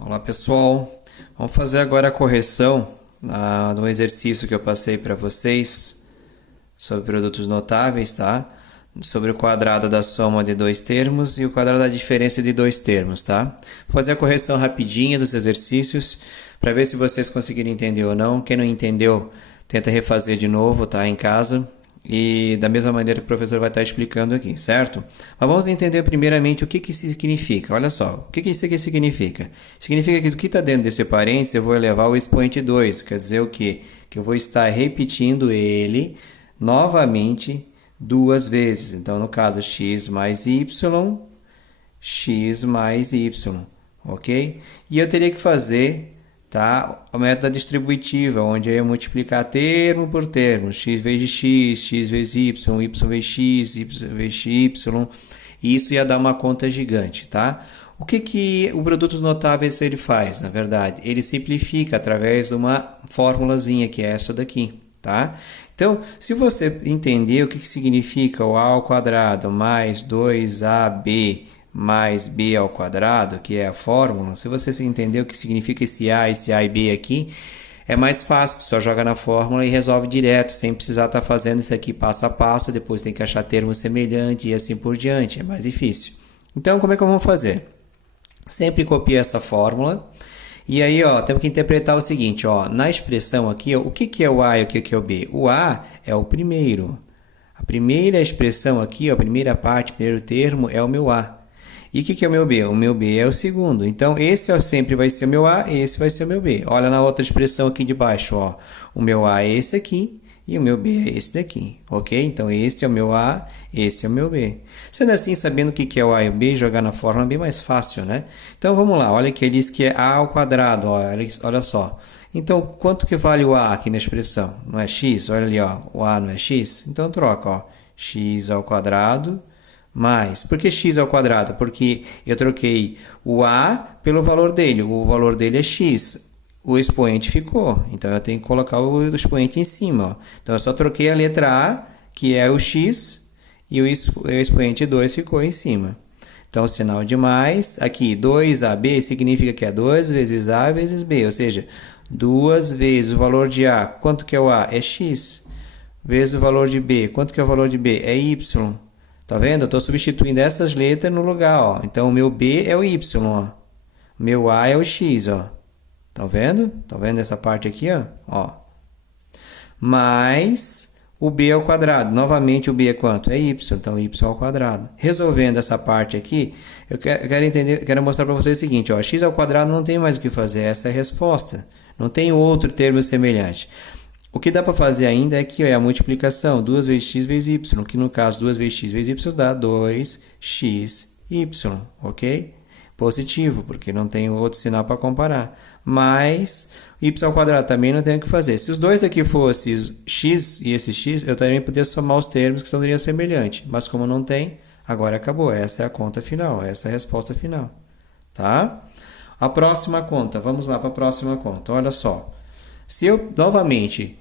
Olá pessoal, vamos fazer agora a correção do exercício que eu passei para vocês sobre produtos notáveis, tá? Sobre o quadrado da soma de dois termos e o quadrado da diferença de dois termos, tá? Vou fazer a correção rapidinha dos exercícios para ver se vocês conseguiram entender ou não. Quem não entendeu, tenta refazer de novo, tá? Em casa. E da mesma maneira que o professor vai estar explicando aqui, certo? Mas vamos entender primeiramente o que isso significa. Olha só, o que isso aqui significa? Significa que o que está dentro desse parênteses eu vou elevar o expoente 2. Quer dizer o quê? Que eu vou estar repetindo ele novamente duas vezes. Então, no caso, x mais y, ok? E eu teria que fazer, tá, o método da distributiva, onde eu ia multiplicar termo por termo, x vezes x vezes y vezes x, y vezes y, e isso ia dar uma conta gigante, tá? O que o produtos notáveis ele faz, na verdade? Ele simplifica através de uma formulazinha, que é essa daqui, tá? Então, se você entender o que significa o a ao quadrado mais 2ab mais b ao quadrado, que é a fórmula, se você entender o que significa esse a e b aqui, é mais fácil, só joga na fórmula e resolve direto, sem precisar estar fazendo isso aqui passo a passo, depois tem que achar termo semelhante e assim por diante, é mais difícil. Então, como é que vamos fazer? Sempre copia essa fórmula. E aí, ó, temos que interpretar o seguinte, ó, na expressão aqui, ó, o que é o A e o que é o B? O A é o primeiro. A primeira expressão aqui, ó, a primeira parte, primeiro termo, é o meu A. E o que é o meu B? O meu B é o segundo. Então, esse sempre vai ser o meu A e esse vai ser o meu B. Olha na outra expressão aqui de baixo, ó. O meu A é esse aqui e o meu B é esse daqui, ok? Então, esse é o meu A, esse é o meu B. Sendo assim, sabendo o que é o A e o B, jogar na fórmula é bem mais fácil, né? Então, vamos lá. Olha que ele diz que é A ao quadrado, ó, olha só. Então, quanto que vale o A aqui na expressão? Não é x? Olha ali, ó. O A não é x? Então, troca, ó. X ao quadrado mais. Por que x ao quadrado? Porque eu troquei o A pelo valor dele. O valor dele é x. O expoente ficou. Então, eu tenho que colocar o expoente em cima. Ó. Então, eu só troquei a letra A, que é o x, e o expoente 2 ficou em cima. Então, sinal de mais. Aqui, 2AB significa que é 2 vezes A vezes B. Ou seja, 2 vezes o valor de A. Quanto que é o A? É x. Vezes o valor de B. Quanto que é o valor de B? É y. Tá vendo? Eu estou substituindo essas letras no lugar, ó. Então, o meu B é o y, ó. O meu A é o x, ó. Tá vendo? Tá vendo essa parte aqui, ó? Mais o b ao quadrado. Novamente, o b é quanto? É y. Então, y ao quadrado. Resolvendo essa parte aqui, eu quero mostrar para vocês o seguinte, ó. X ao quadrado não tem mais o que fazer. Essa é a resposta. Não tem outro termo semelhante. O que dá para fazer ainda é que é a multiplicação, 2 vezes x vezes y, que no caso 2 vezes x vezes y dá 2xy, ok? Positivo, porque não tem outro sinal para comparar. Mais y ao quadrado também não tem o que fazer. Se os dois aqui fossem x e esse x, eu também poderia somar os termos que seriam semelhantes. Mas como não tem, agora acabou. Essa é a conta final, essa é a resposta final. Tá? A próxima conta, vamos lá para a próxima conta. Olha só. Se eu novamente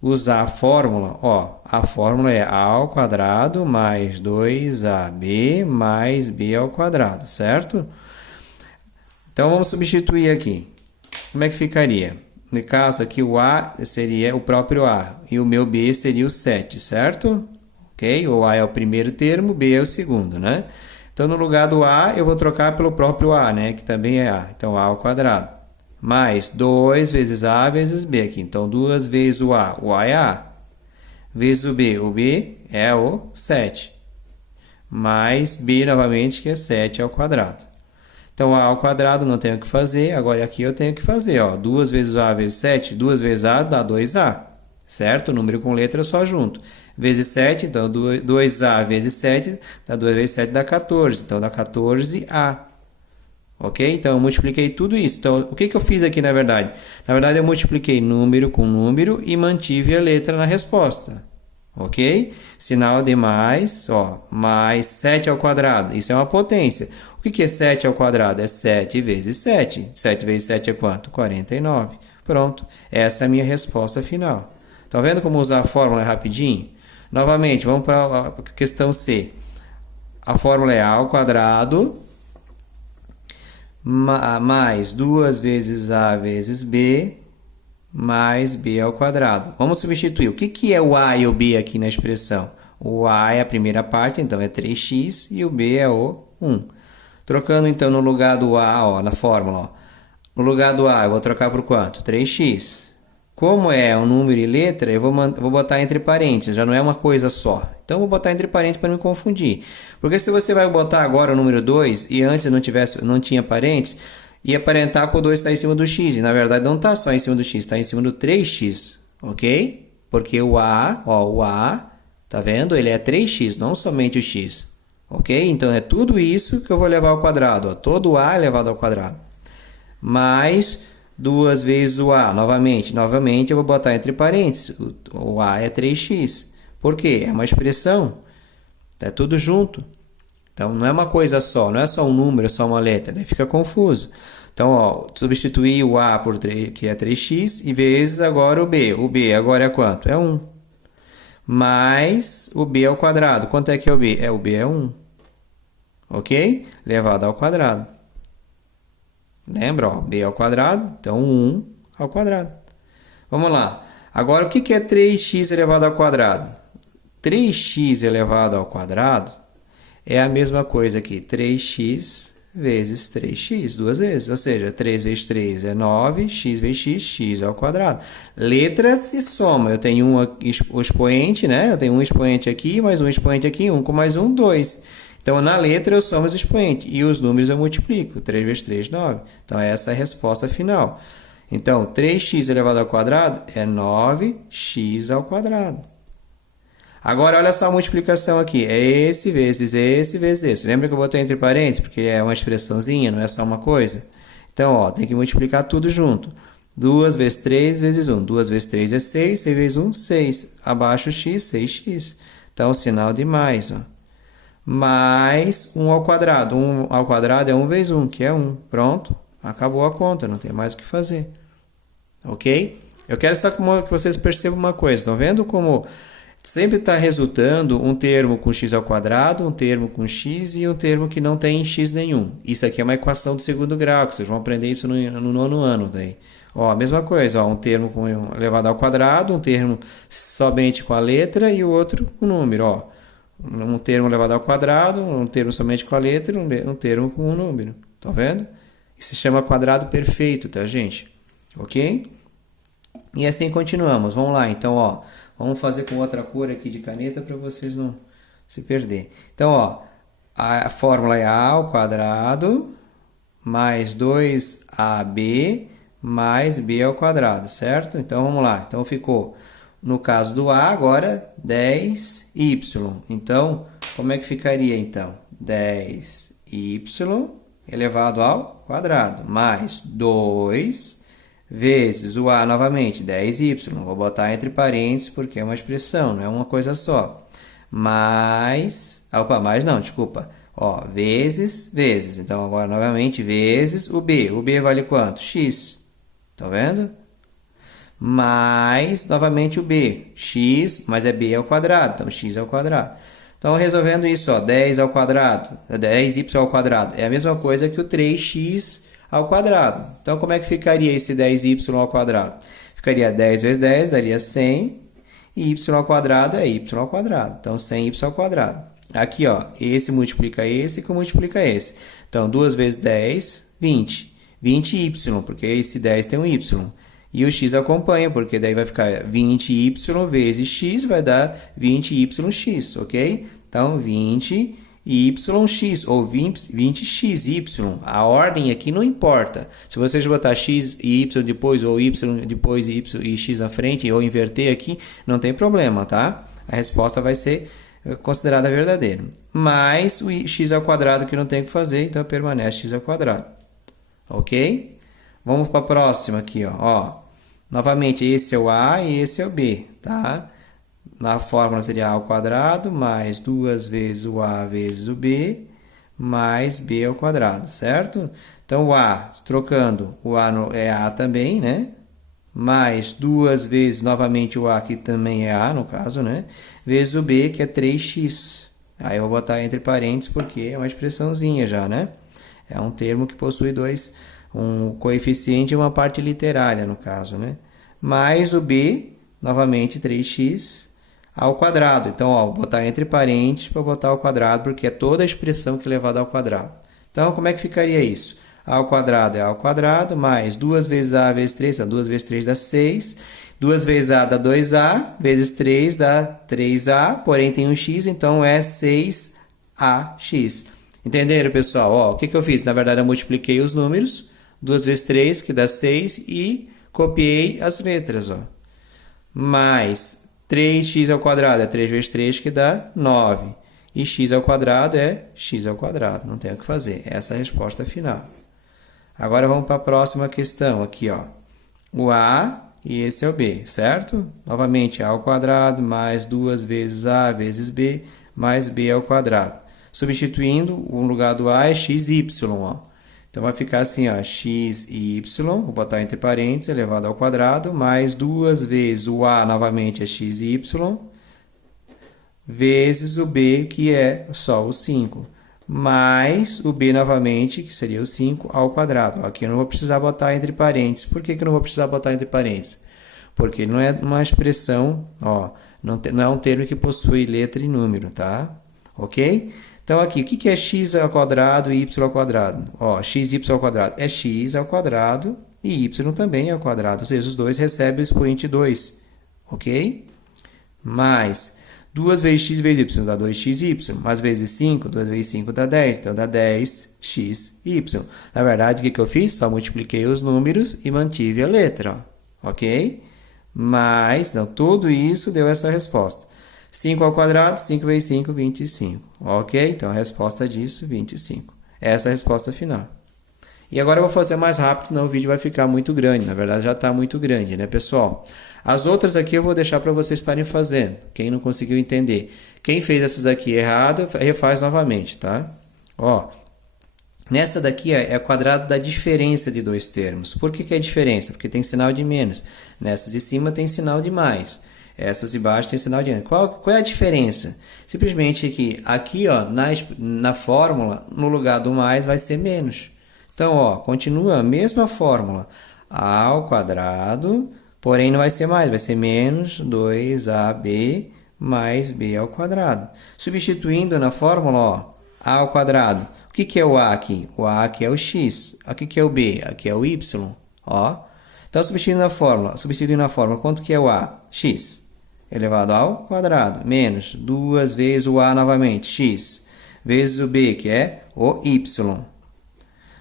usar a fórmula, ó, a fórmula é a ao quadrado mais 2ab mais b ao quadrado, certo? Então, vamos substituir aqui. Como é que ficaria? No caso aqui, o a seria o próprio a e o meu b seria o 7, certo? Ok? O a é o primeiro termo, b é o segundo, né? Então, no lugar do a, eu vou trocar pelo próprio a, né? Que também é a. Então, a ao quadrado. Mais 2 vezes a vezes b aqui. Então, 2 vezes o a é a. Vezes o b é o 7. Mais b novamente, que é 7 ao quadrado. Então, a ao quadrado não tenho o que fazer, agora aqui eu tenho que fazer, ó. 2 vezes a vezes 7, 2 vezes a dá 2a, certo? Número com letra só junto. Vezes 7, então 2a vezes 7, dá 2 vezes 7 dá 14, então dá 14a. Ok? Então, eu multipliquei tudo isso. Então, o que eu fiz aqui, na verdade? Na verdade, eu multipliquei número com número e mantive a letra na resposta. Ok? Sinal de mais, ó, mais 7 ao quadrado. Isso é uma potência. O que é 7 ao quadrado? É 7 vezes 7. 7 vezes 7 é quanto? 49. Pronto. Essa é a minha resposta final. Tá vendo como usar a fórmula rapidinho? Novamente, vamos para a questão C. A fórmula é a ao quadrado mais 2 vezes A vezes B, mais B ao quadrado. Vamos substituir. O que é o A e o B aqui na expressão? O A é a primeira parte, então é 3x, e o B é o 1. Trocando, então, no lugar do A, ó, na fórmula, ó, no lugar do A, eu vou trocar por quanto? 3x. Como é um número e letra, eu vou botar entre parênteses, já não é uma coisa só. Então, eu vou botar entre parênteses para não me confundir. Porque se você vai botar agora o número 2 e antes não tinha parênteses, ia aparentar que o 2 está em cima do x. E, na verdade, não está só em cima do x, está em cima do 3x, ok? Porque o A, tá vendo? Ele é 3x, não somente o x. Ok? Então, é tudo isso que eu vou levar ao quadrado. Ó. Todo o A é levado ao quadrado. Mais 2 vezes o A. Novamente, eu vou botar entre parênteses. O A é 3x. Por quê? É uma expressão. É tudo junto. Então, não é uma coisa só. Não é só um número, é só uma letra. Daí fica confuso. Então, ó, substituir o A por 3, que é 3x, e vezes agora o B. O B agora é quanto? É 1. Mais o B ao quadrado. Quanto é que é o B? O B é 1. Ok? Elevado ao quadrado. Lembra? Ó, B ao quadrado. Então, 1 ao quadrado. Vamos lá. Agora, o que é 3x elevado ao quadrado? 3x elevado ao quadrado é a mesma coisa que 3x vezes 3x, duas vezes. Ou seja, 3 vezes 3 é 9, x vezes x, x ao quadrado. Letras se somam. Eu tenho o expoente, né? Eu tenho um expoente aqui, mais um expoente aqui, 1 com mais 1, 2. Então, na letra eu somo os expoentes e os números eu multiplico. 3 vezes 3, 9. Então, essa é a resposta final. Então, 3x elevado ao quadrado é 9x ao quadrado. Agora, olha só a multiplicação aqui. É esse vezes esse vezes esse. Lembra que eu botei entre parênteses? Porque é uma expressãozinha, não é só uma coisa. Então, ó, tem que multiplicar tudo junto. 2 vezes 3 vezes 1. 2 vezes 3 é 6, 6 vezes 1, 6. Abaixo x, 6x. Então, o sinal de mais, ó. Mais 1 ao quadrado. 1 ao quadrado é 1 vezes 1, que é 1. Pronto, acabou a conta, não tem mais o que fazer. Ok? Eu quero só que vocês percebam uma coisa. Estão vendo como sempre está resultando um termo com x ao quadrado, um termo com x e um termo que não tem x nenhum. Isso aqui é uma equação de segundo grau, que vocês vão aprender isso no nono ano. Daí. Ó, a mesma coisa, ó, um termo com elevado ao quadrado, um termo somente com a letra e o outro com o número. Ó. Um termo elevado ao quadrado, um termo somente com a letra, um termo com um número. Tá vendo? Isso se chama quadrado perfeito, tá, gente? Ok? E assim continuamos. Vamos lá, então, ó. Vamos fazer com outra cor aqui de caneta para vocês não se perder. Então, ó. A fórmula é A ao quadrado mais 2AB mais B ao quadrado, certo? Então, vamos lá. Então, ficou... No caso do A, agora, 10y. Então, como é que ficaria, então? 10y elevado ao quadrado, mais 2 vezes o A novamente, 10y. Vou botar entre parênteses porque é uma expressão, não é uma coisa só. Mais... Opa, mais não, desculpa. Ó, vezes. Então, agora, novamente, vezes o B. O B vale quanto? X. Tá vendo? Mais, novamente, o b. X, mas é b ao quadrado, então x ao quadrado. Então, resolvendo isso, ó, 10 ao quadrado, 10y ao quadrado, é a mesma coisa que o 3x ao quadrado. Então, como é que ficaria esse 10y ao quadrado? Ficaria 10 vezes 10, daria 100, e y ao quadrado é y ao quadrado. Então, 100y ao quadrado. Aqui, ó, esse multiplica esse que multiplica esse. Então, 2 vezes 10, 20. 20y, porque esse 10 tem um y. E o x acompanha, porque daí vai ficar 20y vezes x, vai dar 20yx, ok? Então, 20yx ou 20xy. A ordem aqui não importa. Se vocês botar x e y depois, ou y depois e x na frente, ou inverter aqui, não tem problema, tá? A resposta vai ser considerada verdadeira. Mais o x ao quadrado que não tem o que fazer, então permanece x ao quadrado. Ok? Vamos para a próxima aqui, ó. Novamente, esse é o A e esse é o B, tá? Na fórmula seria A ao quadrado mais 2 vezes o A vezes o B mais B ao quadrado, certo? Então, o A, trocando, o A é A também, né? Mais 2 vezes, novamente, o A, que também é A, no caso, né? Vezes o B, que é 3x. Aí eu vou botar entre parênteses, porque é uma expressãozinha já, né? É um termo que possui um coeficiente e uma parte literária, no caso, né? Mais o b, novamente 3x ao quadrado. Então, ó, vou botar entre parênteses para botar ao quadrado, porque é toda a expressão que é elevada ao quadrado. Então, como é que ficaria isso? A ao quadrado é a ao quadrado, mais 2 vezes a vezes 3, então 2 vezes 3 dá 6. 2 vezes a dá 2a, vezes 3 dá 3a, porém tem um x, então é 6ax. Entenderam, pessoal? Ó, o que eu fiz? Na verdade, eu multipliquei os números, 2 vezes 3, que dá 6, e copiei as letras, ó. Mais 3x ao quadrado é 3 vezes 3, que dá 9. E x ao quadrado é x ao quadrado. Não tem o que fazer. Essa é a resposta final. Agora vamos para a próxima questão. Aqui, ó. O a e esse é o b, certo? Novamente, a ao quadrado mais 2 vezes a vezes b mais b ao quadrado. Substituindo, o lugar do a é xy, ó. Então, vai ficar assim, ó, x e y, vou botar entre parênteses, elevado ao quadrado, mais 2 vezes o a, novamente, é x e y, vezes o b, que é só o 5, mais o b, novamente, que seria o 5, ao quadrado. Aqui eu não vou precisar botar entre parênteses. Por que eu não vou precisar botar entre parênteses? Porque não é uma expressão, ó, não é um termo que possui letra e número, tá? Ok? Então, aqui, o que é x ao quadrado e y ao quadrado? Ó, x e y ao quadrado é x ao quadrado e y também ao quadrado. Ou seja, os dois recebem o expoente 2. Ok? Mais 2 vezes x vezes y dá 2xy. Mais vezes 5, 2 vezes 5 dá 10. Então, dá 10xy. Na verdade, o que eu fiz? Só multipliquei os números e mantive a letra. Ó, ok? Mas, não, tudo isso deu essa resposta. 5 ao quadrado, 5 vezes 5, 25. Ok? Então, a resposta disso, 25. Essa é a resposta final. E agora eu vou fazer mais rápido, senão o vídeo vai ficar muito grande. Na verdade, já está muito grande, né, pessoal? As outras aqui eu vou deixar para vocês estarem fazendo. Quem não conseguiu entender. Quem fez essas aqui errado, refaz novamente, tá? Ó, nessa daqui é o quadrado da diferença de dois termos. Por que é diferença? Porque tem sinal de menos. Nessas de cima tem sinal de mais. Essas de baixo tem sinal de menos. Qual é a diferença? Simplesmente que aqui, ó, na fórmula, no lugar do mais vai ser menos. Então, ó, continua a mesma fórmula. A ao quadrado, porém não vai ser mais, vai ser menos 2ab mais b ao quadrado. Substituindo na fórmula, ó, a ao quadrado. O que é o a aqui? O a aqui é o x. Aqui que é o b? Aqui é o y. Ó. Então, substituindo na fórmula, quanto que é o a? X elevado ao quadrado, menos 2 vezes o a novamente, x, vezes o b, que é o y,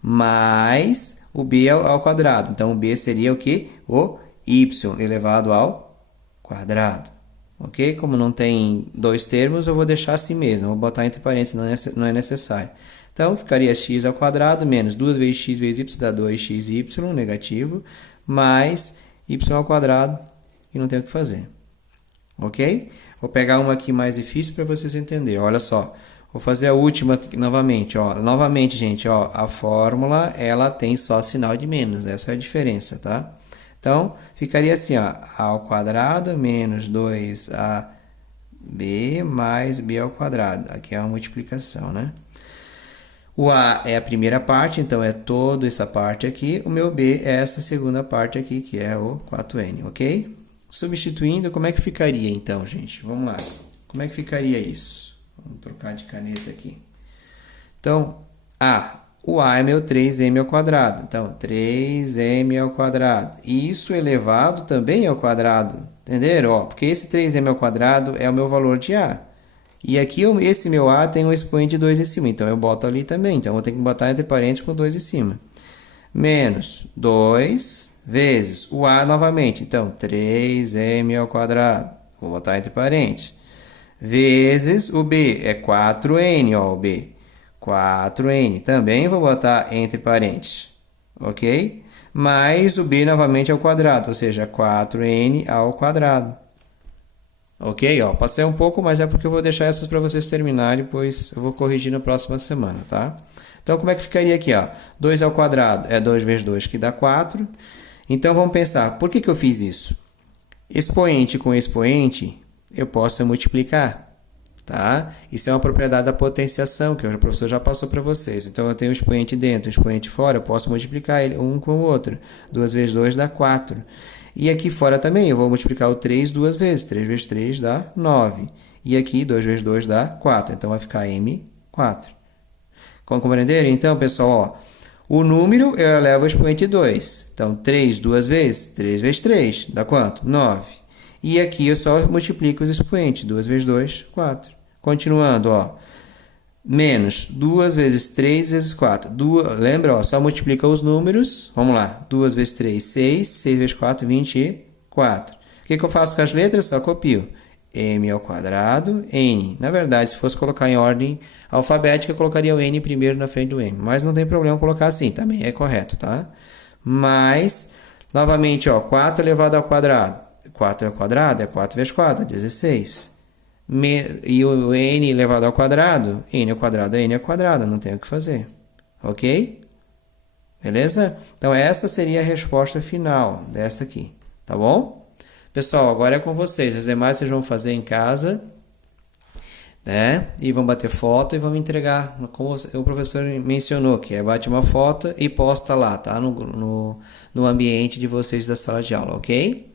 mais o b ao quadrado. Então, o b seria o quê? O y elevado ao quadrado. Ok? Como não tem dois termos, eu vou deixar assim mesmo. Vou botar entre parênteses, não é necessário. Então, ficaria x ao quadrado menos 2 vezes x vezes y dá 2xy, negativo, mais y ao quadrado, e não tem o que fazer. Ok? Vou pegar uma aqui mais difícil para vocês entenderem. Olha só. Vou fazer a última novamente. Ó. Novamente, gente, ó, a fórmula ela tem só sinal de menos. Essa é a diferença, tá? Então, ficaria assim, ó, a ao quadrado menos 2ab mais b ao quadrado. Aqui é uma multiplicação, né? O a é a primeira parte, então é toda essa parte aqui. O meu b é essa segunda parte aqui, que é o 4n, ok? Substituindo, como é que ficaria então, gente? Vamos lá. Como é que ficaria isso? Vamos trocar de caneta aqui. Então, o a é meu 3m ao quadrado. Então, 3m ao quadrado. E isso elevado também ao quadrado. Entenderam? Ó, porque esse 3m ao quadrado é o meu valor de a. E aqui, esse meu a tem um expoente 2 em cima. Então, eu boto ali também. Então, eu vou ter que botar entre parênteses com 2 em cima. Menos 2 vezes o a novamente. Então, 3m ao quadrado. Vou botar entre parênteses. Vezes o b. É 4n, ó, o b. 4n. Também vou botar entre parênteses. Ok? Mais o b novamente ao quadrado. Ou seja, 4n ao quadrado. Ok? Ó, passei um pouco, mas é porque eu vou deixar essas para vocês terminarem. Depois eu vou corrigir na próxima semana, tá? Então, como é que ficaria aqui? Ó? 2 ao quadrado é 2 vezes 2, que dá 4. Então, vamos pensar, por que eu fiz isso? Expoente com expoente, eu posso multiplicar. tá? Isso é uma propriedade da potenciação, que o professor já passou para vocês. Então, eu tenho um expoente dentro, um expoente fora, eu posso multiplicar ele um com o outro. 2 vezes 2 dá 4. E aqui fora também, eu vou multiplicar o 3 duas vezes. 3 vezes 3 dá 9. E aqui, 2 vezes 2 dá 4. Então, vai ficar M4. Compreenderam? Então, pessoal, ó, o número eu elevo ao expoente 2. Então, 3 duas vezes, 3 vezes 3, dá quanto? 9. E aqui eu só multiplico os expoentes. 2 vezes 2, 4. Continuando, ó. Menos 2 vezes 3 vezes 4. Lembra, ó, só multiplica os números. Vamos lá. 2 vezes 3, 6. 6 vezes 4, 24. O que eu faço com as letras? Só copio. M ao quadrado, N. Na verdade, se fosse colocar em ordem alfabética, eu colocaria o N primeiro na frente do M. Mas não tem problema colocar assim, também é correto, tá? Mas, novamente, ó, 4 elevado ao quadrado. 4 ao quadrado é 4 vezes 4, é 16. E o N elevado ao quadrado, N ao quadrado é N ao quadrado, não tem o que fazer. Ok? Beleza? Então, essa seria a resposta final desta aqui, tá bom? Pessoal, agora é com vocês. Os demais vocês vão fazer em casa, né? E vão bater foto e vão me entregar, como o professor mencionou, que é bate uma foto e posta lá, tá? No ambiente de vocês da sala de aula, ok?